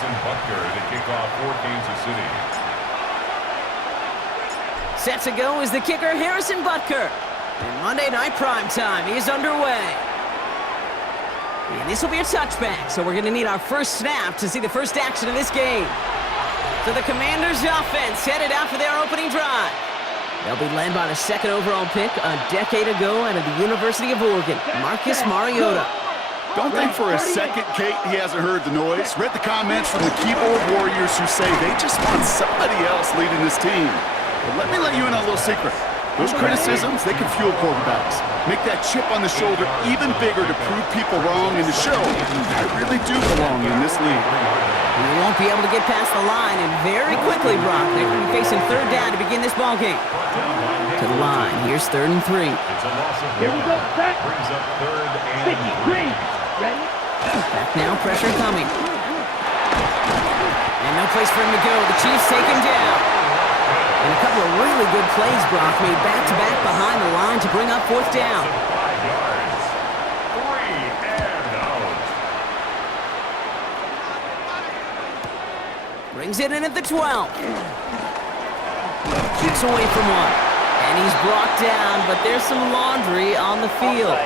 to kick off for Kansas City. Set to go is the kicker, Harrison Butker. And Monday Night Primetime is underway. And this will be a touchback, so we're going to need our first snap to see the first action of this game. So the Commanders' offense headed out for their opening drive. They'll be led by the second overall pick a decade ago out of the University of Oregon, Marcus Mariota. Don't think for a second, Kate, he hasn't heard the noise. Read the comments from the keyboard warriors who say they just want somebody else leading this team. But let you in on a little secret. Those criticisms, they can fuel quarterbacks. Make that chip on the shoulder even bigger to prove people wrong and to show I really do belong in this league. He won't be able to get past the line, and very quickly, Brock, they're going to be facing third down to begin this ballgame. To the line, here's 3rd and 3. It's a loss of 1. Brings up 3rd and 3. Ready? Back now, pressure coming. And no place for him to go. The Chiefs take him down. And a couple of really good plays, Brock, made back-to-back behind the line to bring up 4th down. 5 yards. 3 and out. Brings it in at the 12. Keeps away from one. And he's brought down, but there's some laundry on the field.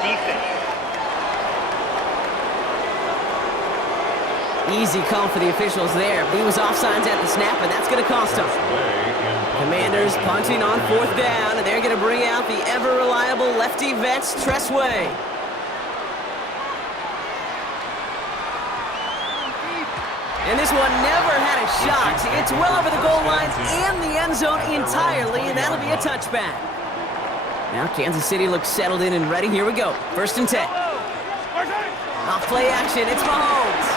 Defense. Easy call for the officials there. He was offsides at the snap, and that's going to cost him. Commanders punting on 4th down, and they're going to bring out the ever-reliable lefty vets, Tressway. And this one never had a shot. It's well over the goal line and the end zone entirely, and that'll be a touchback. Now Kansas City looks settled in and ready. Here we go. 1st and 10. Off play action. It's Mahomes.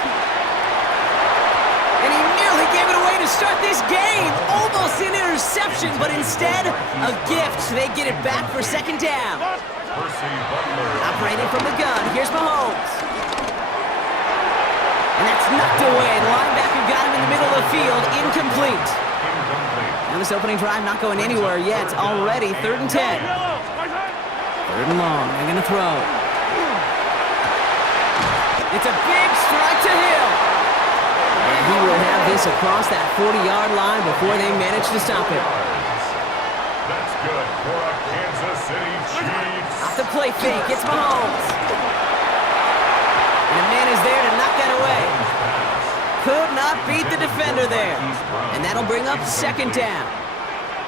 And he nearly gave it away to start this game. Almost an interception, but instead, a gift. They get it back for 2nd down. Operating from the gun. Here's Mahomes. And that's knocked away. The linebacker got him in the middle of the field. Incomplete. Now this opening drive not going anywhere yet. Already 3rd and 10. 3rd and long. They're going to throw. It's a big strike to Hill. And he will have this across that 40-yard line before they manage to stop him. That's good for a Kansas City Chiefs. Off the play fake. It's Mahomes. And a man is there to knock that away. Could not beat the defender there. And that'll bring up 2nd down.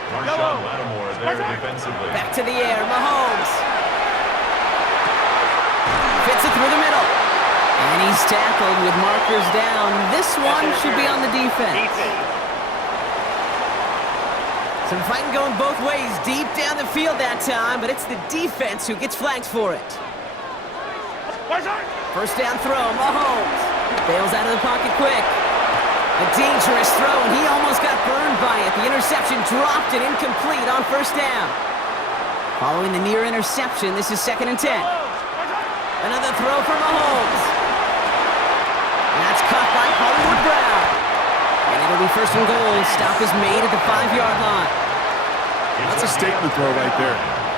Marshawn Lattimore there defensively. Back to the air. Mahomes. Fits it through the middle. And he's tackled with markers down. This one should be on the defense. Some fighting going both ways deep down the field that time, but it's the defense who gets flagged for it. 1st down throw, Mahomes. Bails out of the pocket quick. A dangerous throw, and he almost got burned by it. The interception dropped and incomplete on 1st down. Following the near interception, this is 2nd and 10. Another throw for Mahomes. And that's caught by Hollywood Brown. And it'll be 1st and goal. Stop is made at the 5-yard line. That's a statement throw right there.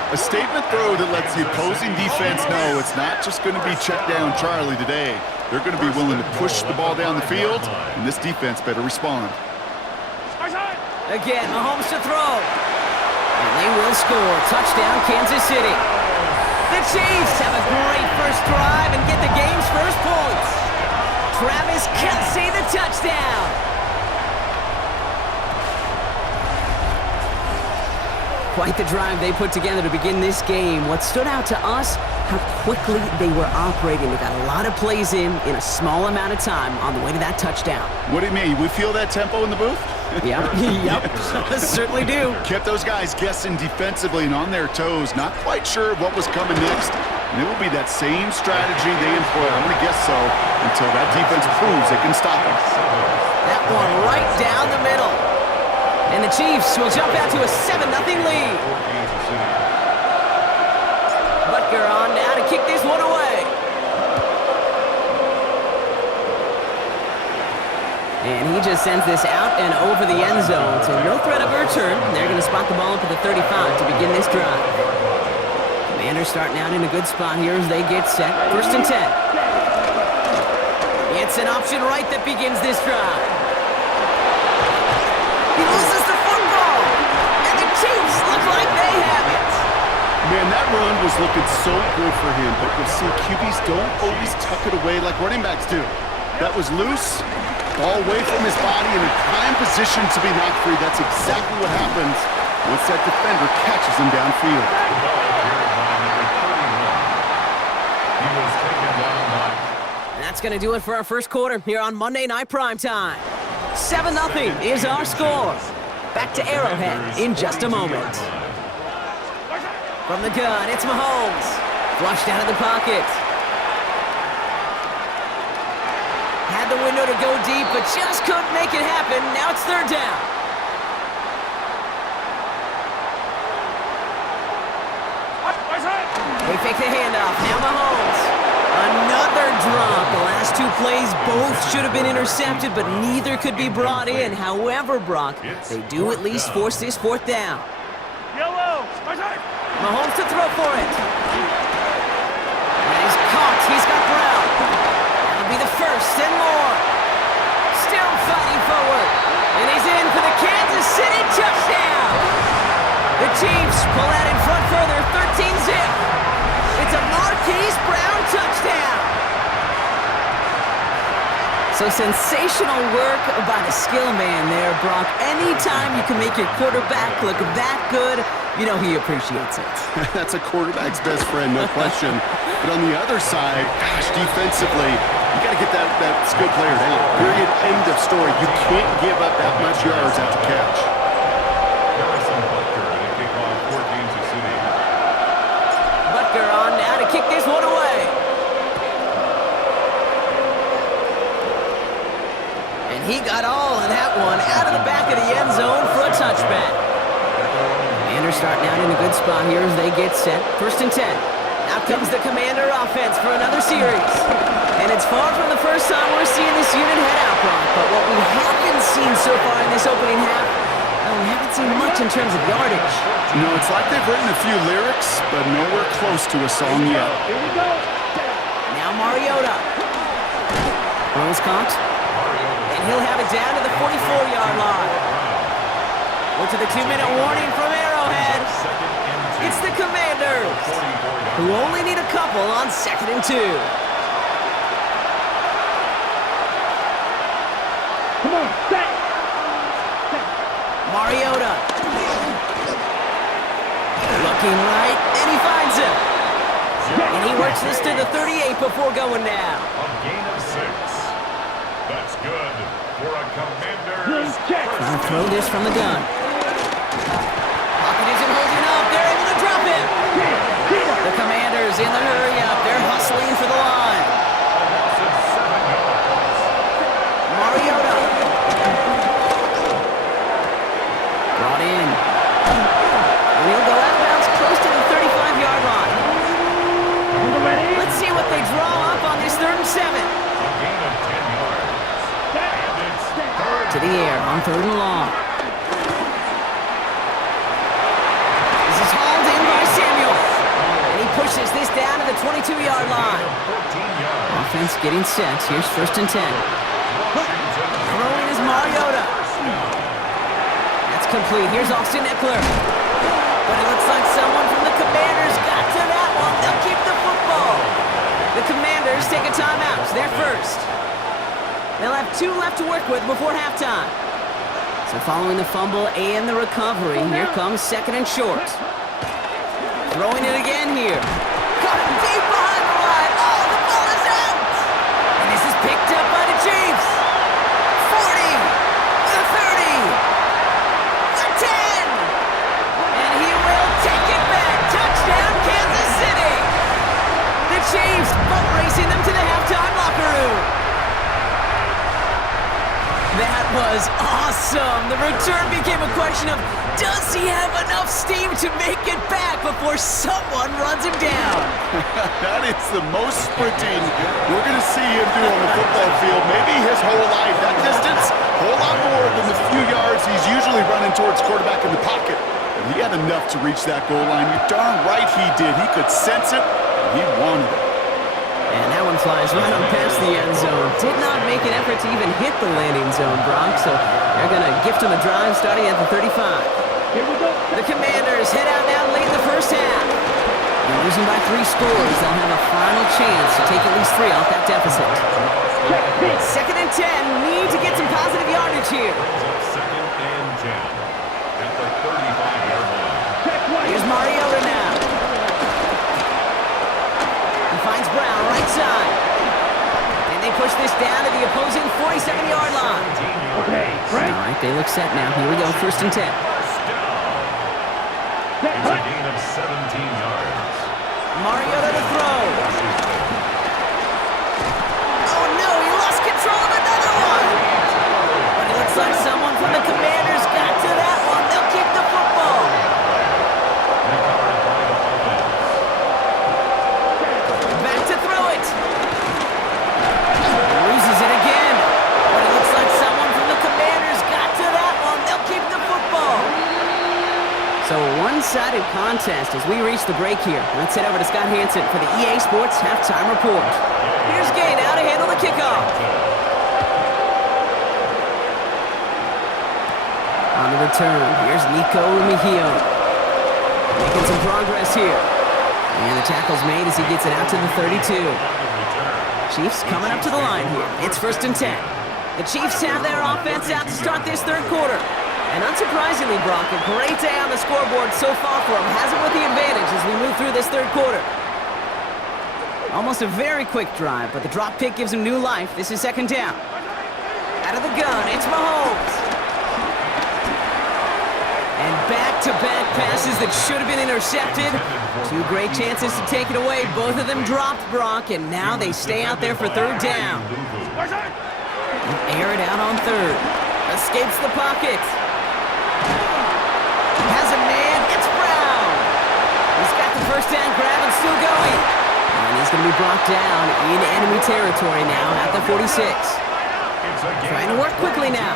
A statement throw that lets the opposing defense know it's not just going to be check down Charlie today. They're going to be willing to push the ball down the field, and this defense better respond. Again, Mahomes to throw. And they will score. Touchdown, Kansas City. The Chiefs have a great first drive and get the game's first points. Travis Kelce, the touchdown. Quite the drive they put together to begin this game. What stood out to us, how quickly they were operating. They got a lot of plays in a small amount of time on the way to that touchdown. What do you mean? We feel that tempo in the booth? Yep, certainly do. Kept those guys guessing defensively and on their toes, not quite sure what was coming next. And it will be that same strategy they employ, I'm going to guess so, until that defense proves they can stop them. That one right down the middle. And the Chiefs will jump out to a 7-0 lead. Butker on now to kick this one away. And he just sends this out and over the end zone. So no threat of a return. They're going to spot the ball up at the 35 to begin this drive. Commanders starting out in a good spot here as they get set. 1st and 10. It's an option right that begins this drive. He loses the football, and the Chiefs look like they have it. Man, that run was looking so good for him, but you'll see QBs don't always tuck it away like running backs do. That was loose, ball away from his body in a prime position to be knocked free. That's exactly what happens once that defender catches him downfield. He was taken down by... And that's going to do it for our first quarter here on Monday Night Primetime. 7-0 is our score. Back to Arrowhead in just a moment. From the gun, it's Mahomes. Flushed out of the pocket. Had the window to go deep, but just couldn't make it happen. Now it's third down. They fake the handoff. Now Mahomes. Another drop. The last two plays both should have been intercepted, but neither could be brought in. However, Brock, they do at least force this fourth down. Mahomes to throw for it. And he's caught. He's got Brown. That'll be the first and more. Still fighting forward. And he's in for the Kansas City touchdown. The Chiefs pull out in front further, 13-zip. It's a Marquise Brown touchdown. So sensational work by the skill man there, Brock. Anytime you can make your quarterback look that good, you know he appreciates it. That's a quarterback's best friend, no question. But on the other side, gosh, defensively, you got to get that skill player down. Period, end of story. You can't give up that much yards after catch. Butker on now to kick this one away. And he got all of that one out of the back of the end zone for a touchback. Commanders starting out in a good spot here as they get set. First and 10. Out comes the Commander offense for another series. And it's far from the first time we're seeing this unit head out, Brock. But what we haven't seen so far in this opening half, we haven't seen much in terms of yardage. You know, it's like they've written a few lyrics, but nowhere close to a song yet. Here we go. Now Mariota. Throws caught. And he'll have it down to the 44-yard line. We're to the 2-minute warning from Arrowhead. It's the Commanders, who only need a couple on 2nd and 2. Come on, set. Mariota. Looking right, and he finds him. And he works this to the 38 before going down. A gain of 6. That's good for a Commanders. Trying to throw this from the gun. Pocket isn't holding up. They're able to drop him. The Commanders in the hurry-up. They're hustling for the line. Mariota. Brought in. And he'll go out of bounds close to the 35-yard line. Let's see what they draw up on this 3rd and 7. A gain of 10 yards. And it's third. To the air on 3rd and long. This is hauled in by Samuel. And he pushes this down to the 22-yard line. 14 yards. Offense getting set. Here's 1st and 10. Throwing is Mariota. That's complete. Here's Austin Eckler. But it looks like someone from the Commanders got to that one. They'll keep the football. The Commanders take a timeout. They're first. They'll have 2 left to work with before halftime. So following the fumble and the recovery, here comes 2nd and short. Throwing it again here. Caught him deep behind the line. Oh, the ball is out. And this is picked up by the Chiefs. 40, the 30, the 10. And he will take it back. Touchdown, Kansas City. The Chiefs boat racing them to the halftime locker room. That was awesome. The return became a question of, does he have enough steam to make it back before someone runs him down? That is the most sprinting we're going to see him do on the football field. Maybe his whole life. That distance, a whole lot more than the few yards he's usually running towards quarterback in the pocket. And he had enough to reach that goal line. You're darn right he did. He could sense it, and he wanted it. And that one flies right on past the end zone. Did not make an effort to even hit the landing zone, Brock, so they're going to gift him a drive starting at the 35. Here we go. The Commanders head out now late in the first half. They're losing by 3 scores. They'll have a final chance to take at least 3 off that deficit. Check this. 2nd and 10. Need to get some positive yardage here. Second and 10 at the 35-yard line. Check right. Here's Mariota now. He finds Brown right side. And they push this down to the opposing 47-yard line. Okay, Frank. All right, they look set now. Here we go, 1st and 10. First down. Set. It's a gain of 17 yards. Mariota to throw. Oh no, he lost control of another one. But it looks like someone from the Commanders got to that one. They'll keep the football. Recovered by the offense. Back to throw it. Loses it again. But it looks like someone from the Commanders got to that one. They'll keep the football. So a one-sided contest as we reach the break here. Let's head over to Scott Hansen for the EA Sports Halftime Report. Here's Gay now to handle the kickoff. On the return, here's Nico Mejio. Making some progress here. And the tackle's made as he gets it out to the 32. Chiefs coming up to the line here. It's 1st and 10. The Chiefs have their offense out to start this 3rd quarter. And unsurprisingly, Brock, a great day on the scoreboard so far for him. Has him with the advantage as we move through this 3rd quarter. Almost a very quick drive, but the drop pick gives him new life. This is 2nd down. Out of the gun, it's Mahomes. And back-to-back passes that should have been intercepted. 2 great chances to take it away. Both of them dropped, Brock, and now they stay out there for 3rd down. Air it out on 3rd. Escapes the pocket. Has a man. It's Brown. He's got the 1st down grab and still going. And he's going to be brought down in enemy territory now at the 46. Trying to work quickly now.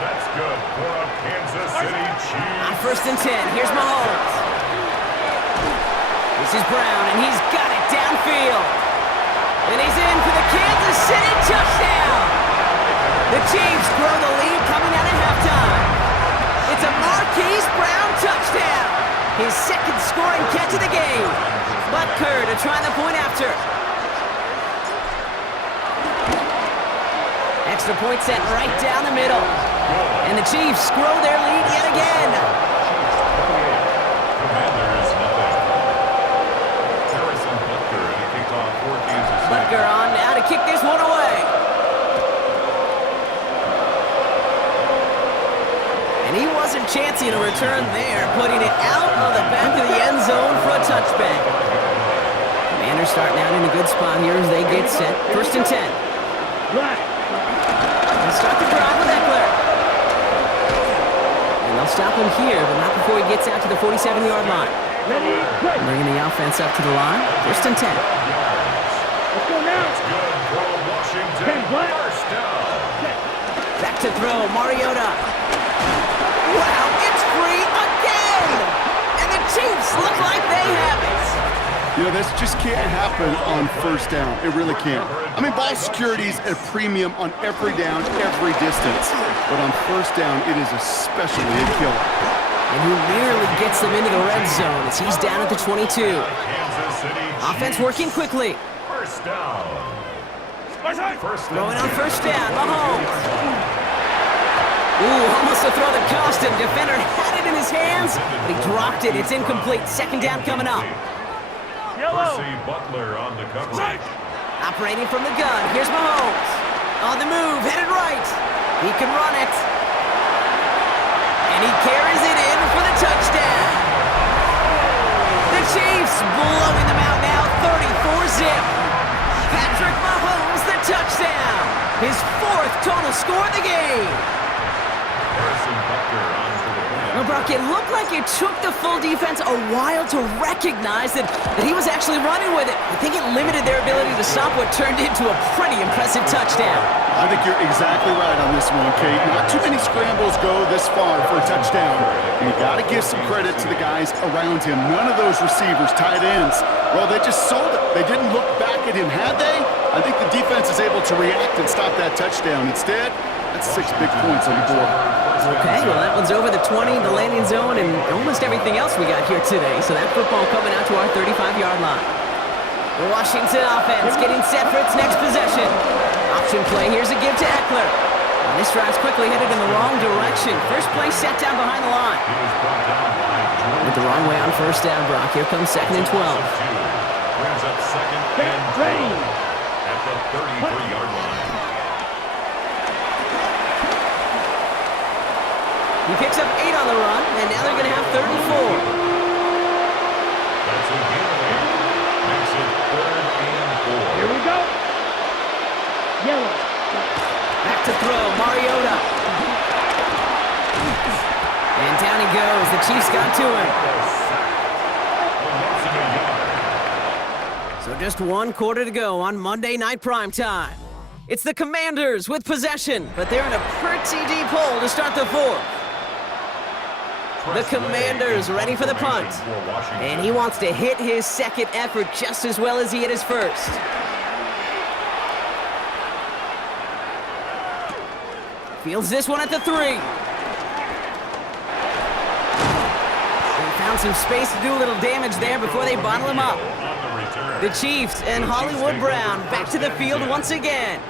That's good for a Kansas City Chiefs. On 1st and 10, here's Mahomes. This is Brown, and he's got it downfield. And he's in for the Kansas City touchdown. The Chiefs grow the lead coming out of halftime. It's a Marquise Brown touchdown. His 2nd scoring catch of the game. Butker to try the point after. Extra point set right down the middle. And the Chiefs grow their lead yet again. Commanders nothing. Harrison Butker and a kickoff for Kansas City. Butker on now to kick this one away. And he wasn't chancing a return there, putting it out of the back of the end zone for a touchback. Commanders starting out in a good spot here as they get set. 1st and 10. They'll start the drive with Eckler. And they'll stop him here, but not before he gets out to the 47-yard line. Bringing the offense up to the line. 1st and 10. Let's go now. Good for Washington. First down. Back to throw, Mariota. Wow, it's free again! And the Chiefs look like they have it. You know, this just can't happen on 1st down. It really can't. I mean, ball security is a premium on every down, every distance. But on 1st down, it is especially a killer. And he nearly gets them into the red zone as he's down at the 22. Kansas City Offense working quickly. First down. Throwing on 1st down, Mahomes. Ooh, almost to throw the costume. Defender had it in his hands, but he dropped it. It's incomplete. 2nd down coming up. Percy Butler on the coverage. Operating from the gun. Here's Mahomes. On the move, headed right. He can run it. And he carries it in for the touchdown. The Chiefs blowing them out now, 34-zip. Patrick Mahomes, the touchdown. His 4th total score of the game. Harrison Butker on for the play. Well, Brock, it looked like it took the full defense a while to recognize that he was actually running with it. I think it limited their ability to stop what turned into a pretty impressive touchdown. I think you're exactly right on this one, Kate. Not too many scrambles go this far for a touchdown. And you got to give some credit to the guys around him. None of those receivers, tight ends, well, they just sold it. They didn't look back at him, had they? I think the defense is able to react and stop that touchdown. Instead, that's 6 big points on the board. Okay, well, that one's over the 20, the landing zone, and almost everything else we got here today. So that football coming out to our 35-yard line. The Washington offense getting set for its next possession. Option play, here's a give to Eckler. And this drive's quickly headed in the wrong direction. First play set down behind the line. Went the wrong way on first down, Brock. Here comes 2nd and 12. Brings up 2nd and 12 at the 33-yard line. He picks up 8 on the run, and now they're going to have 3rd and 4. That's a gain of 8. Makes it 3rd and 4. Here we go. Yellow. Back to throw, Mariota. And down he goes. The Chiefs got to him. So just 1 quarter to go on Monday Night Primetime. It's the Commanders with possession, but they're in a pretty deep hole to start the 4th. The Commanders ready for the punt. And he wants to hit his second effort just as well as he hit his first. Fields this one at the 3. They found some space to do a little damage there before they bottle him up. The Chiefs and Hollywood Brown back to the field once again.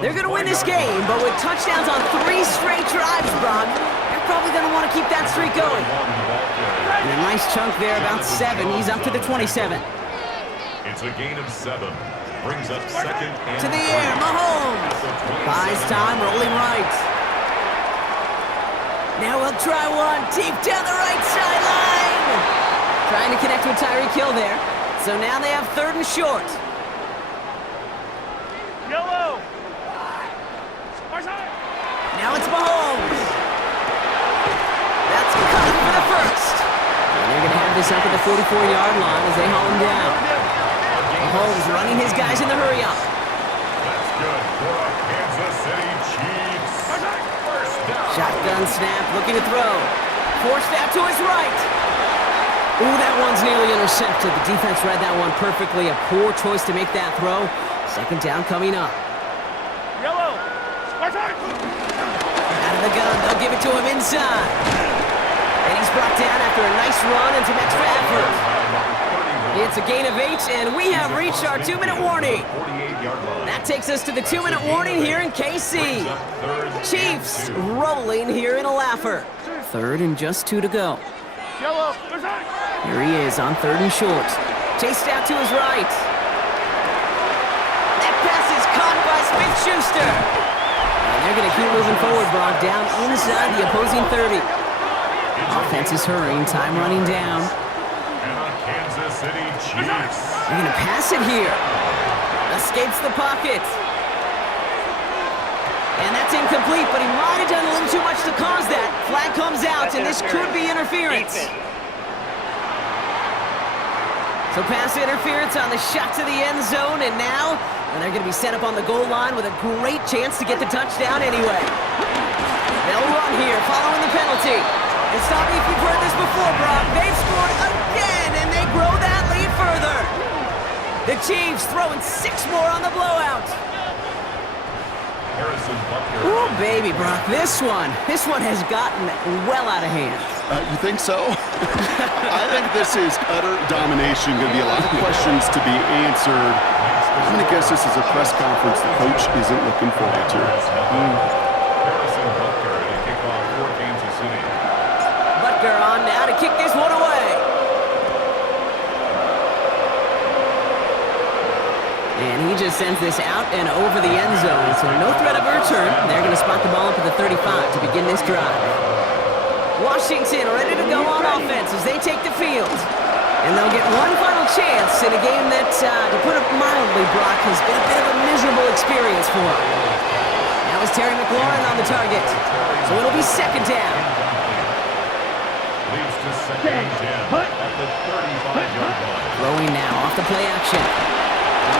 They're going to win this game, but with touchdowns on 3 straight drives, Brock, they're probably going to want to keep that streak going. And a nice chunk there, about 7. He's up to the 27. It's a gain of 7. Brings up 2nd and To the air, Mahomes. Buys time, rolling right. Now we'll try one deep down the right sideline. Trying to connect with Tyreek Hill there. So now they have 3rd and short. Yellow. Now it's Mahomes. That's cut for the first. And they're going to have this up at the 44-yard line as they haul him down. Mahomes running his guys in the hurry-up. That's good for the Kansas City Chiefs. First down. Shotgun snap, looking to throw. Forced out to his right. Ooh, that one's nearly intercepted. The defense read that one perfectly. A poor choice to make that throw. 2nd down coming up. Yellow. Out of the gun, they'll give it to him inside. And he's brought down after a nice run and some extra effort. It's a gain of 8, and we have reached our 2-minute warning. That takes us to the 2-minute warning here in KC. Chiefs rolling here in a laugher. 3rd and just 2 to go. Yellow. Here he is on 3rd and short. Chased out to his right. That pass is caught by Smith-Schuster. And they're going to keep moving forward, Brock, down inside the opposing 30. Offense is hurrying, time running down. And on Kansas City Chiefs. They're going to pass it here. Escapes the pocket. And that's incomplete, but he might have done a little too much to cause that. Flag comes out, and this could be interference. So pass interference on the shot to the end zone, and now they're going to be set up on the goal line with a great chance to get the touchdown anyway. They'll run here following the penalty. And stop me if you've heard this before, Brock. They've scored again, and they grow that lead further. The Chiefs throwing 6 more on the blowout. Oh, baby, Brock, this one has gotten well out of hand. You think so? I think this is utter domination. Going to be a lot of questions to be answered. I'm going to guess this is a press conference the coach isn't looking forward to. Butker on now to kick this one away. And he just sends this out and over the end zone. So no threat of a return. They're going to spot the ball up at the 35 to begin this drive. Washington ready to go on offense as they take the field. And they'll get one final chance in a game that, to put it mildly, Brock, has been a bit of a miserable experience for him. Now is Terry McLaurin on the target. So it'll be 2nd down. Leads to 2nd and 10 at the 35-yard line. Throwing now off the play action.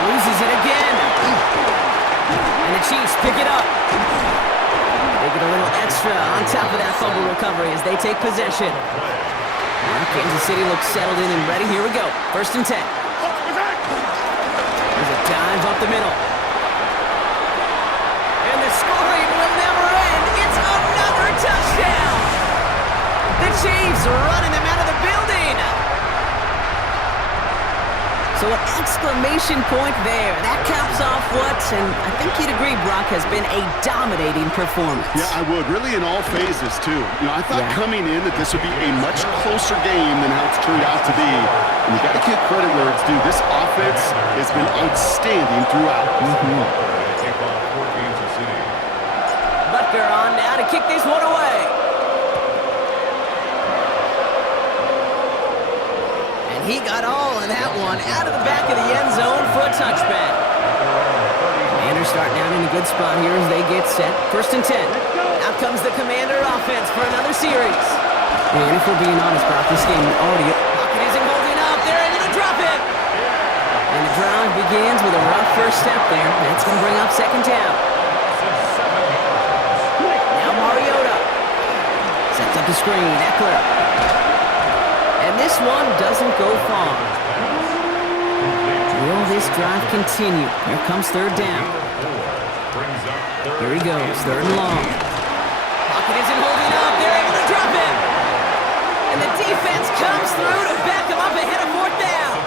Loses it again. And And the Chiefs pick it up. They get a little extra on top of that fumble recovery as they take possession. Now Kansas City looks settled in and ready. Here we go. 1st and 10. There's a dive up the middle. And the scoring will never end. It's another touchdown. The Chiefs running them out of the building. So an exclamation point there. That caps off what, and I think you'd agree, Brock, has been a dominating performance. Yeah, I would. Really in all phases, too. I thought coming in that this would be a much closer game than how it's turned out to be. And you got to give credit where it's due. This offense has been outstanding throughout. They kick off for Kansas City. Butker on now to kick this one away. And he got all of that one out of the back of the end zone for a touchback. Commanders starting out in a good spot here as they get set. 1st and 10. Out comes the Commander offense for another series. And if we're being honest, Brock, this game already... Pocket isn't holding up. They're able to drop it. And the drive begins with a rough first step there. That's going to bring up 2nd down. Now Mariota sets up the screen. Eckler. And this one doesn't go far. Will this drive continue? Here comes 3rd down. Here he goes, 3rd and long. Pocket isn't holding up. They're able to drop it. And the defense comes through to back him up ahead of 4th down.